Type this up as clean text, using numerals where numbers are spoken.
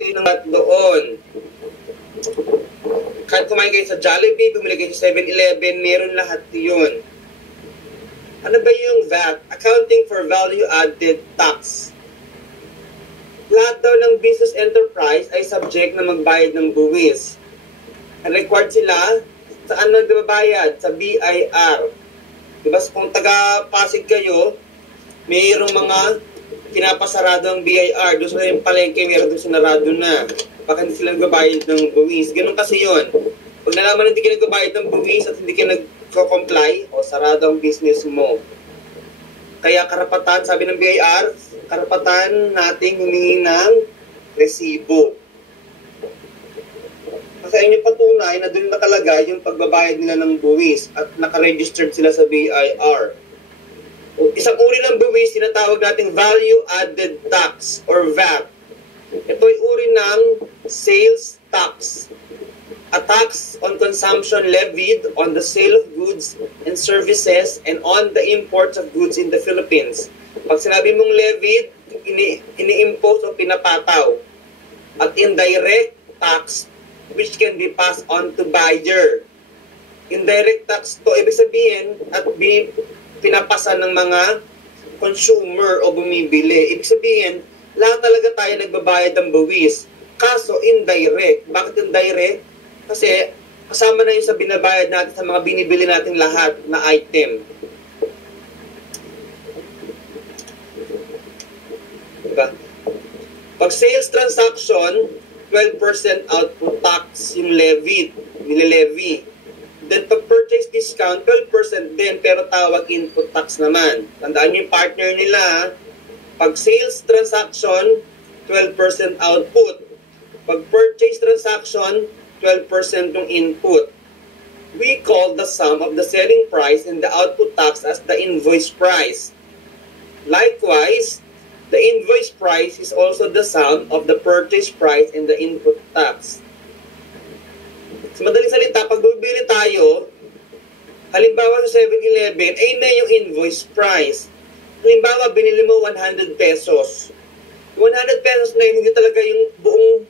ng doon. Kahit kumain kayo sa Jollibee, bumili kayo sa 7-Eleven, meron lahat yun. Ano ba yung VAT? Accounting for Value Added Tax. Lahat daw ng business enterprise ay subject na magbayad ng buwis. Ang required sila, saan nagbabayad? Sa BIR. Diba kung taga-Pasig kayo, mayroong mga pinapasarado ang BIR. Doon sa yung palengke, mayroong doon sinarado na. Baka hindi sila nagbabayad ng buwis. Ganun kasi yun. Pag nalaman hindi ka nagbabayad ng buwis at hindi ka nag-comply, o sarado ang business mo. Kaya karapatan, sabi ng BIR, karapatan nating humingi ng resibo. Kasi inyo patunay na doon nakalagay yung pagbabayad nila ng buwis at nakaregistered sila sa BIR. Isang uri ng buwis, tinatawag nating Value Added Tax or VAT. Ito ay uri ng sales tax. A tax on consumption levied on the sale of goods and services and on the imports of goods in the Philippines. Pag sinabi mong levied, ini-impose o pinapataw. At indirect tax, which can be passed on to buyer. Indirect tax to, ibig sabihin, at pinapasa ng mga consumer o bumibili. Ibig sabihin, lahat talaga tayo nagbabayad ng buwis. Kaso, indirect. Bakit indirect? Kasi, kasama na yun sa binabayad natin sa mga binibili natin lahat na item. Diba? Pag sales transaction, 12% output tax yung levied, nililevy. Then pag purchase discount, 12% din, pero tawag input tax naman. Tandaan nyo yung partner nila, pag sales transaction, 12% output. Pag purchase transaction, 12% yung input. We call the sum of the selling price and the output tax as the invoice price. Likewise, the invoice price is also the sum of the purchase price and the input tax. Sa madaling salita, pag bumibili tayo, halimbawa sa 7-Eleven, ay na yung invoice price. Halimbawa, binili mo 100 pesos. 100 pesos na yun, hindi talaga yung buong